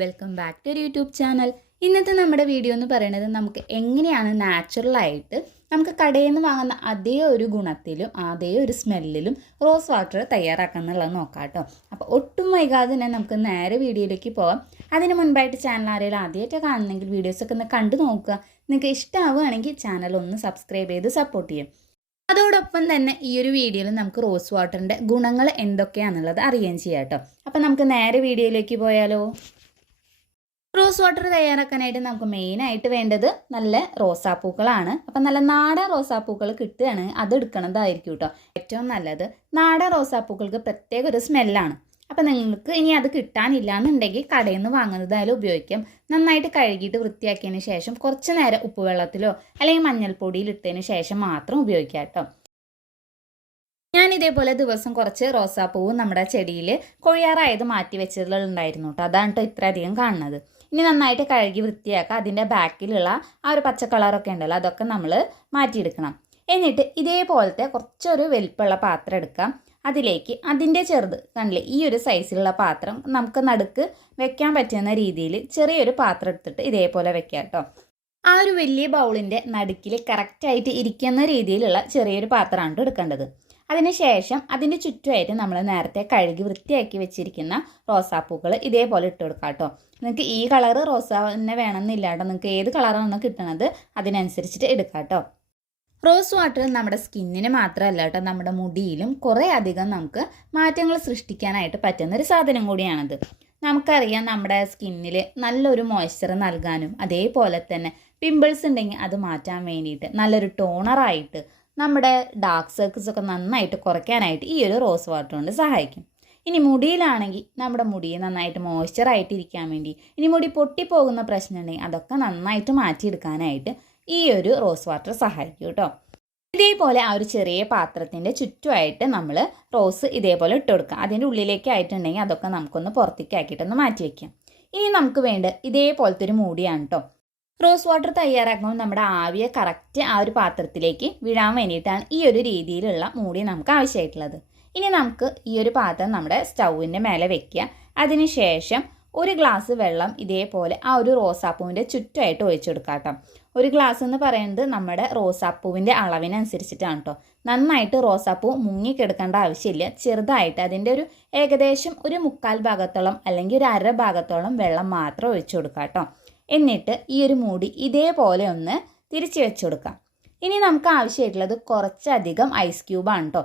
Welcome back to YouTube channel. ഇന്നത്തെ നമ്മുടെ video എന്ന് പറയുന്നത് നമുക്ക് എങ്ങനെയാണ് നാച്ചുറലായിട്ട് നമുക്ക് കടയിൽ നിന്ന് വാങ്ങുന്ന അതേ ഒരു ഗുണത്തിലും അതേ ഒരു സ്മെല്ലിലും റോസ് വാട്ടർ തയ്യാറാക്കുക എന്നുള്ളത് നോക്കാം കേട്ടോ. അപ്പോൾ ഒട്ടും വൈകാതെ തന്നെ നമുക്ക് നേരെ വീഡിയോയിലേക്ക് പോവാം. അതിന് മുൻപായിട്ട് ചാനൽ ആരെങ്കിലും ആദ്യമായിട്ട് കാണുന്നെങ്കിൽ വീഡിയോസൊക്കെ ഒന്ന് കണ്ടു നോക്കുക. നിങ്ങൾക്ക് ഇഷ്ടമാവുകയാണെങ്കിൽ ചാനൽ ഒന്ന് സബ്സ്ക്രൈബ് ചെയ്ത് സപ്പോർട്ട് ചെയ്യും അതോടൊപ്പം തന്നെ ഈ ഒരു വീഡിയോയിൽ നമുക്ക് റോസ് വാട്ടറിന്റെ ഗുണങ്ങൾ എന്തൊക്കെയാണെന്നുള്ളത് അറിയുകയും ചെയ്യാം കേട്ടോ. അപ്പം നമുക്ക് നേരെ വീഡിയോയിലേക്ക് പോയാലോ? റോസ് വാട്ടർ തയ്യാറാക്കാനായിട്ട് നമുക്ക് മെയിനായിട്ട് വേണ്ടത് നല്ല റോസാപ്പൂക്കളാണ്. അപ്പം നല്ല നാടൻ റോസാപ്പൂക്കൾ കിട്ടുകയാണ്. അത് എടുക്കണതായിരിക്കും കേട്ടോ ഏറ്റവും നല്ലത്. നാടൻ റോസാപ്പൂക്കൾക്ക് പ്രത്യേക ഒരു സ്മെല്ലാണ്. അപ്പം നിങ്ങൾക്ക് ഇനി അത് കിട്ടാനില്ല എന്നുണ്ടെങ്കിൽ കടയിൽ നിന്ന് വാങ്ങുന്നതായാലും ഉപയോഗിക്കാം. നന്നായിട്ട് കഴുകിയിട്ട് വൃത്തിയാക്കിയതിന് ശേഷം കുറച്ച് നേരം ഉപ്പുവെള്ളത്തിലോ അല്ലെങ്കിൽ മഞ്ഞൾപ്പൊടിയിൽ ഇട്ടതിന് ശേഷം മാത്രം ഉപയോഗിക്കാം കേട്ടോ ഞാൻ ഇതേപോലെ ദിവസം കുറച്ച് റോസാപ്പൂവും നമ്മുടെ ചെടിയിൽ കൊഴിയാറായത് മാറ്റി വെച്ചതിലുണ്ടായിരുന്നു കേട്ടോ അതാണ് കേട്ടോ ഇത്രയധികം കാണുന്നത്. ഇനി നന്നായിട്ട് കഴുകി വൃത്തിയാക്കുക. അതിന്റെ ബാക്കിലുള്ള ആ ഒരു പച്ച കളറൊക്കെ ഉണ്ടല്ലോ അതൊക്കെ നമ്മൾ മാറ്റിയെടുക്കണം. എന്നിട്ട് ഇതേപോലത്തെ കുറച്ചൊരു വലിപ്പമുള്ള പാത്രം എടുക്കാം. അതിലേക്ക് അതിന്റെ ചെറുത് കണ്ടില്ലേ ഈ ഒരു സൈസിലുള്ള പാത്രം നമുക്ക് നടുക്ക് വെക്കാൻ പറ്റുന്ന രീതിയിൽ ചെറിയൊരു പാത്രം എടുത്തിട്ട് ഇതേപോലെ വെക്കാം കേട്ടോ. ആ ഒരു വലിയ ബൗളിന്റെ നടുക്കിൽ കറക്റ്റായിട്ട് ഇരിക്കുന്ന രീതിയിലുള്ള ചെറിയൊരു പാത്രമാണ് എടുക്കേണ്ടത്. അതിനുശേഷം അതിന്റെ ചുറ്റുമായിട്ട് നമ്മൾ നേരത്തെ കഴുകി വൃത്തിയാക്കി വെച്ചിരിക്കുന്ന റോസാപ്പൂക്കൾ ഇതേപോലെ ഇട്ട് കൊടുക്കാം കേട്ടോ. നിങ്ങൾക്ക് ഈ കളർ റോസാ തന്നെ വേണമെന്നില്ല കേട്ടോ. നിങ്ങൾക്ക് ഏത് കളറാണോ കിട്ടണത് അതിനനുസരിച്ചിട്ട് എടുക്കാം കേട്ടോ. റോസ് വാട്ടർ നമ്മുടെ സ്കിന്നിന് മാത്രമല്ല കേട്ടോ നമ്മുടെ മുടിയിലും കുറേ അധികം നമുക്ക് മാറ്റങ്ങൾ സൃഷ്ടിക്കാനായിട്ട് പറ്റുന്ന ഒരു സാധനം കൂടിയാണത്. നമുക്കറിയാം നമ്മുടെ സ്കിന്നിൽ നല്ലൊരു മോയ്സ്ചർ നൽകാനും അതേപോലെ തന്നെ പിമ്പിൾസ് ഉണ്ടെങ്കിൽ അത് മാറ്റാൻ വേണ്ടിയിട്ട് നല്ലൊരു ടോണറായിട്ട് നമ്മുടെ ഡാർക്ക് സർക്കിൾസ് ഒക്കെ നന്നായിട്ട് കുറയ്ക്കാനായിട്ട് ഈ ഒരു റോസ് വാട്ടർ കൊണ്ട് സഹായിക്കും. ഇനി മുടിയിലാണെങ്കിൽ നമ്മുടെ മുടി നന്നായിട്ട് മോയ്സ്ചറായിട്ടിരിക്കാൻ വേണ്ടി ഇനി മുടി പൊട്ടിപ്പോകുന്ന പ്രശ്നം ഉണ്ടെങ്കിൽ അതൊക്കെ നന്നായിട്ട് മാറ്റിയെടുക്കാനായിട്ട് ഈ ഒരു റോസ് വാട്ടർ സഹായിക്കും കേട്ടോ. ഇതേപോലെ ആ ഒരു ചെറിയ പാത്രത്തിന്റെ ചുറ്റുമായിട്ട് നമ്മൾ റോസ് ഇതേപോലെ ഇട്ട് കൊടുക്കുക. അതിന്റെ ഉള്ളിലേക്ക് ആയിട്ടുണ്ടെങ്കിൽ അതൊക്കെ നമുക്കൊന്ന് പുറത്തേക്ക് ആക്കിയിട്ടൊന്ന് മാറ്റി വയ്ക്കാം ഇനി നമുക്ക് വേണ്ട ഇതേപോലത്തെ ഒരു മൂടിയാണ് കേട്ടോ. റോസ് വാട്ടർ തയ്യാറാക്കുമ്പോൾ നമ്മുടെ ആവിയെ കറക്റ്റ് ആ ഒരു പാത്രത്തിലേക്ക് വിടാൻ വേണ്ടിയിട്ടാണ് ഈ ഒരു രീതിയിലുള്ള മൂടി നമുക്ക് ആവശ്യമായിട്ടുള്ളത്. ഇനി നമുക്ക് ഈ ഒരു പാത്രം നമ്മുടെ സ്റ്റൗവിന്റെ മേലെ വെക്കുക. അതിനുശേഷം ഒരു ഗ്ലാസ് വെള്ളം ഇതേപോലെ ആ ഒരു റോസാപ്പൂവിന്റെ ചുറ്റുമായിട്ട് ഒഴിച്ചു കൊടുക്കാം കേട്ടോ. ഒരു ഗ്ലാസ് എന്ന് പറയുന്നത് നമ്മുടെ റോസാപ്പൂവിന്റെ അളവിനനുസരിച്ചിട്ടാണ് കേട്ടോ. നന്നായിട്ട് റോസാപ്പൂ മുങ്ങിക്കെടുക്കേണ്ട ആവശ്യമില്ല. ചെറുതായിട്ട് അതിന്റെ ഒരു ഏകദേശം ഒരു മുക്കാൽ ഭാഗത്തോളം അല്ലെങ്കിൽ ഒരു അര ഭാഗത്തോളം വെള്ളം മാത്രം ഒഴിച്ചു കൊടുക്കാം കേട്ടോ. എന്നിട്ട് ഈ ഒരു മൂടി ഇതേപോലെ ഒന്ന് തിരിച്ചു വെച്ചു കൊടുക്കാം. ഇനി നമുക്ക് ആവശ്യമായിട്ടുള്ളത് കുറച്ചധികം ഐസ് ക്യൂബാണ് കേട്ടോ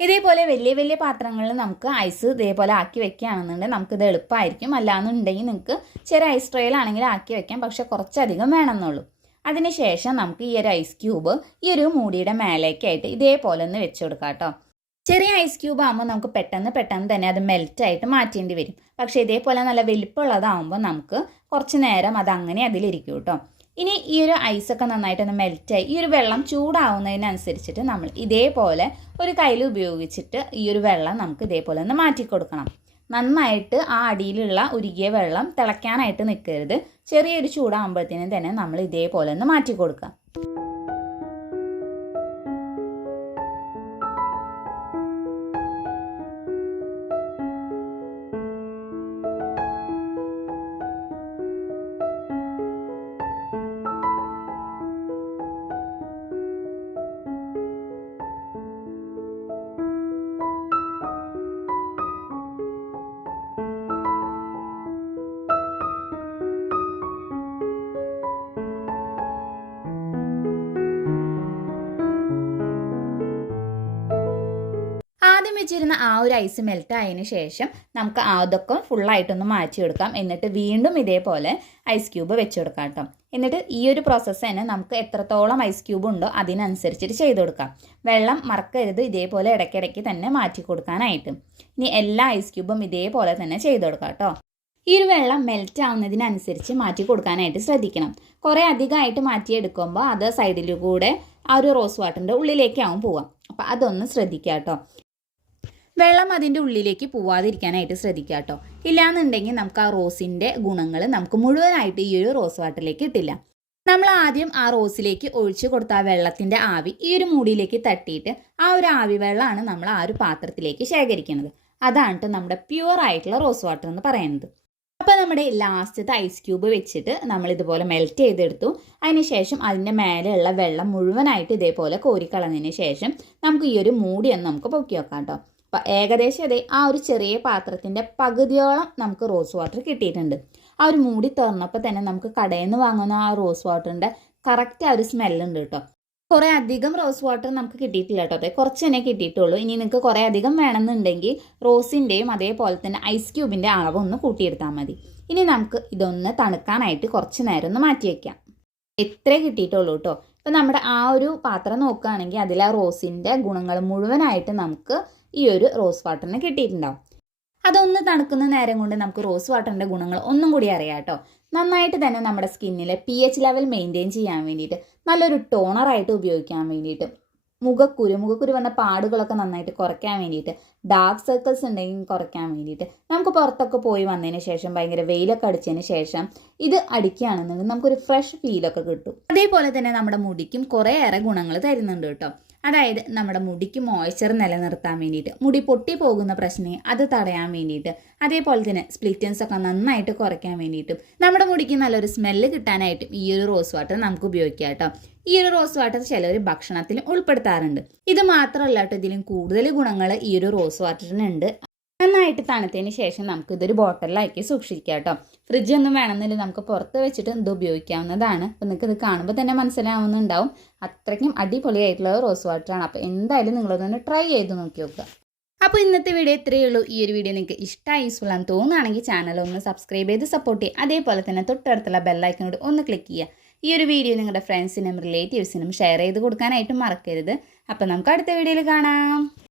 ഇതേപോലെ വലിയ വലിയ പാത്രങ്ങളിൽ നമുക്ക് ഐസ് ഇതേപോലെ ആക്കി വെക്കുകയാണെന്നുണ്ടെങ്കിൽ ഇത് എളുപ്പമായിരിക്കും. അല്ലാന്നുണ്ടെങ്കിൽ നിങ്ങൾക്ക് ചെറിയ ഐസ് ട്രേയിലാണെങ്കിൽ ആക്കി വെക്കാം. പക്ഷെ കുറച്ചധികം വേണമെന്നുള്ളൂ. അതിനുശേഷം നമുക്ക് ഈ ഒരു ഐസ് ക്യൂബ് ഈ ഒരു മൂടിയുടെ മേലേക്കായിട്ട് ഇതേപോലെ ഒന്ന് വെച്ച് കൊടുക്കാം കേട്ടോ ചെറിയ ഐസ് ക്യൂബ് ആകുമ്പോൾ നമുക്ക് പെട്ടെന്ന് പെട്ടെന്ന് തന്നെ അത് മെൽറ്റായിട്ട് മാറ്റേണ്ടി വരും. പക്ഷേ ഇതേപോലെ നല്ല വലിപ്പമുള്ളതാകുമ്പോൾ നമുക്ക് കുറച്ച് നേരം അത് അങ്ങനെ അതിലിരിക്കും കേട്ടോ ഇനി ഈ ഒരു ഐസൊക്കെ നന്നായിട്ടൊന്ന് മെൽറ്റായി ഈ ഒരു വെള്ളം ചൂടാവുന്നതിനനുസരിച്ചിട്ട് നമ്മൾ ഇതേപോലെ ഒരു കയ്യിൽ ഉപയോഗിച്ചിട്ട് ഈ ഒരു വെള്ളം നമുക്ക് ഇതേപോലെ ഒന്ന് മാറ്റി കൊടുക്കണം നന്നായിട്ട് ആ അടിയിലുള്ള ഉരുകിയ വെള്ളം തിളയ്ക്കാനായിട്ട് നിൽക്കരുത്. ചെറിയൊരു ചൂടാകുമ്പോഴത്തേനും തന്നെ നമ്മൾ ഇതേപോലെ ഒന്ന് മാറ്റി കൊടുക്കാം ആദ്യം വെച്ചിരുന്ന ആ ഒരു ഐസ് മെൽറ്റ് ആയതിന് ശേഷം നമുക്ക് അതൊക്കെ ഫുള്ളായിട്ടൊന്ന് മാറ്റി കൊടുക്കാം എന്നിട്ട് വീണ്ടും ഇതേപോലെ ഐസ് ക്യൂബ് വെച്ച് കൊടുക്കാം കേട്ടോ. എന്നിട്ട് ഈ ഒരു പ്രോസസ്സ് തന്നെ നമുക്ക് എത്രത്തോളം ഐസ് ക്യൂബ് ഉണ്ടോ അതിനനുസരിച്ചിട്ട് ചെയ്ത് കൊടുക്കാം. വെള്ളം മറക്കരുത് ഇതേപോലെ ഇടയ്ക്കിടയ്ക്ക് തന്നെ മാറ്റി കൊടുക്കാനായിട്ട്. ഇനി എല്ലാ ഐസ് ക്യൂബും ഇതേപോലെ തന്നെ ചെയ്ത് കൊടുക്കാം കേട്ടോ. ഈ ഒരു വെള്ളം മെൽറ്റ് ആവുന്നതിനനുസരിച്ച് മാറ്റി കൊടുക്കാനായിട്ട് ശ്രദ്ധിക്കണം. കുറേ അധികമായിട്ട് മാറ്റിയെടുക്കുമ്പോൾ അത് സൈഡിലൂടെ ആ ഒരു റോസ് വാട്ടറിന്റെ ഉള്ളിലേക്കാവും പോവാം അപ്പോൾ അതൊന്ന് ശ്രദ്ധിക്കുക കേട്ടോ. വെള്ളം അതിന്റെ ഉള്ളിലേക്ക് പോവാതിരിക്കാനായിട്ട് ശ്രദ്ധിക്കുക കേട്ടോ. ഇല്ലാന്നുണ്ടെങ്കിൽ നമുക്ക് ആ റോസിന്റെ ഗുണങ്ങൾ നമുക്ക് മുഴുവനായിട്ട് ഈ ഒരു റോസ് വാട്ടറിലേക്ക് ഇട്ടില്ല നമ്മൾ ആദ്യം ആ റോസിലേക്ക് ഒഴിച്ചു കൊടുത്ത ആ വെള്ളത്തിന്റെ ആവി ഈ ഒരു മൂടിയിലേക്ക് തട്ടിയിട്ട് ആ ഒരു ആവി വെള്ളമാണ് നമ്മൾ ആ ഒരു പാത്രത്തിലേക്ക് ശേഖരിക്കുന്നത്. അതാണ് നമ്മുടെ പ്യുവർ ആയിട്ടുള്ള റോസ് വാട്ടർ എന്ന് പറയുന്നത്. അപ്പോൾ നമ്മുടെ ലാസ്റ്റത്തെ ഐസ് ക്യൂബ് വെച്ചിട്ട് നമ്മൾ ഇതുപോലെ മെൽറ്റ് ചെയ്തെടുത്തു. അതിനുശേഷം അതിന്റെ മേലെയുള്ള വെള്ളം മുഴുവനായിട്ട് ഇതേപോലെ കോരിക്കളഞ്ഞതിന് ശേഷം നമുക്ക് ഈ ഒരു മൂടിയൊന്ന് നമുക്ക് പൊക്കി വെക്കാം കേട്ടോ ഏകദേശം അതെ ആ ഒരു ചെറിയ പാത്രത്തിന്റെ പകുതിയോളം നമുക്ക് റോസ് വാട്ടർ കിട്ടിയിട്ടുണ്ട്. ആ ഒരു മൂടി തുറന്നപ്പോൾ തന്നെ നമുക്ക് കടയിൽ നിന്ന് വാങ്ങുന്ന ആ റോസ് വാട്ടറിന്റെ കറക്റ്റ് ആ ഒരു സ്മെല്ലുണ്ട് കേട്ടോ കുറേ അധികം റോസ് വാട്ടർ നമുക്ക് കിട്ടിയിട്ടില്ല കേട്ടോ കുറച്ച് തന്നെ കിട്ടിയിട്ടുള്ളൂ. ഇനി നിങ്ങൾക്ക് കുറേ അധികം വേണമെന്നുണ്ടെങ്കിൽ റോസിന്റെയും അതേപോലെ തന്നെ ഐസ് ക്യൂബിന്റെ അളവ് ഒന്ന് കൂട്ടിയെടുത്താൽ മതി. ഇനി നമുക്ക് ഇതൊന്ന് തണുക്കാനായിട്ട് കുറച്ച് നേരം ഒന്ന് മാറ്റി വയ്ക്കാം എത്രേ കിട്ടിയിട്ടുള്ളൂ കേട്ടോ ഇപ്പം നമ്മുടെ ആ ഒരു പാത്രം നോക്കുകയാണെങ്കിൽ അതിൽ റോസിന്റെ ഗുണങ്ങൾ മുഴുവനായിട്ട് നമുക്ക് ഈ ഒരു റോസ് വാട്ടറിന് കിട്ടിയിട്ടുണ്ടാവും. അതൊന്ന് തണുക്കുന്ന നേരം കൊണ്ട് നമുക്ക് റോസ് വാട്ടറിന്റെ ഗുണങ്ങൾ ഒന്നും കൂടി അറിയാം കേട്ടോ. നന്നായിട്ട് തന്നെ നമ്മുടെ സ്കിന്നിലെ പി എച്ച് ലെവൽ മെയിന്റെയിൻ ചെയ്യാൻ വേണ്ടിയിട്ട് നല്ലൊരു ടോണറായിട്ട് ഉപയോഗിക്കാൻ വേണ്ടിയിട്ട് മുഖക്കുരു മുഖക്കുരു വന്ന പാടുകളൊക്കെ നന്നായിട്ട് കുറയ്ക്കാൻ വേണ്ടിയിട്ട് ഡാർക്ക് സർക്കിൾസ് ഉണ്ടെങ്കിൽ കുറയ്ക്കാൻ വേണ്ടിയിട്ട് നമുക്ക് പുറത്തൊക്കെ പോയി വന്നതിന് ശേഷം ഭയങ്കര വെയിലൊക്കെ അടിച്ചതിന് ശേഷം ഇത് അടിക്കുകയാണെന്നുണ്ടെങ്കിൽ നമുക്കൊരു ഫ്രഷ് ഫീലൊക്കെ കിട്ടും. അതേപോലെ തന്നെ നമ്മുടെ മുടിക്കും കുറേയേറെ ഗുണങ്ങൾ തരുന്നുണ്ട് കേട്ടോ. അതായത് നമ്മുടെ മുടിക്ക് മോയ്സ്ചർ നിലനിർത്താൻ വേണ്ടിയിട്ട് മുടി പൊട്ടി പോകുന്ന പ്രശ്നം അത് തടയാൻ വേണ്ടിയിട്ട് അതേപോലെ തന്നെ സ്പ്ലിറ്റൻസ് ഒക്കെ നന്നായിട്ട് കുറയ്ക്കാൻ വേണ്ടിയിട്ടും നമ്മുടെ മുടിക്ക് നല്ലൊരു സ്മെല്ല് കിട്ടാനായിട്ടും ഈ ഒരു റോസ് വാട്ടർ നമുക്ക് ഉപയോഗിക്കാം കേട്ടോ. ഈ ഒരു റോസ് വാട്ടർ ചിലർ ഭക്ഷണത്തിൽ ഉൾപ്പെടുത്താറുണ്ട്. ഇത് മാത്രമല്ല കേട്ടോ ഇതിലും കൂടുതൽ ഗുണങ്ങൾ ഈ ഒരു റോസ് വാട്ടറിനുണ്ട് നന്നായിട്ട് തണുത്തതിന് ശേഷം നമുക്ക് ഇതൊരു ബോട്ടലിലാക്കി സൂക്ഷിക്കാം കേട്ടോ. ഫ്രിഡ്ജ് ഒന്നും വേണമെന്നില്ല നമുക്ക് പുറത്ത് വെച്ചിട്ട് എന്ത് ഉപയോഗിക്കാവുന്നതാണ്. അപ്പോൾ നിങ്ങൾക്ക് ഇത് കാണുമ്പോൾ തന്നെ മനസ്സിലാവുന്നുണ്ടാവും. അത്രയ്ക്കും അടിപൊളിയായിട്ടുള്ള റോസ് വാട്ടറാണ് അപ്പോൾ എന്തായാലും നിങ്ങളതൊന്ന് ട്രൈ ചെയ്ത് നോക്കി നോക്കുക. അപ്പോൾ ഇന്നത്തെ വീഡിയോ ഇത്രയേ ഉള്ളൂ. ഈ ഒരു വീഡിയോ നിങ്ങൾക്ക് ഇഷ്ടമായി യൂസ്ഫുൾ ആണെന്ന് തോന്നുകയാണെങ്കിൽ ചാനൽ ഒന്ന് സബ്സ്ക്രൈബ് ചെയ്ത് സപ്പോർട്ട് ചെയ്യുക. അതേപോലെ തന്നെ തൊട്ടടുത്തുള്ള ബെല്ലൈക്കനോട് ഒന്ന് ക്ലിക്ക് ചെയ്യുക. ഈ ഒരു വീഡിയോ നിങ്ങളുടെ ഫ്രണ്ട്സിനും റിലേറ്റീവ്സിനും ഷെയർ ചെയ്ത് കൊടുക്കാനായിട്ട് മറക്കരുത്. അപ്പോൾ നമുക്ക് അടുത്ത വീഡിയോയിൽ കാണാം.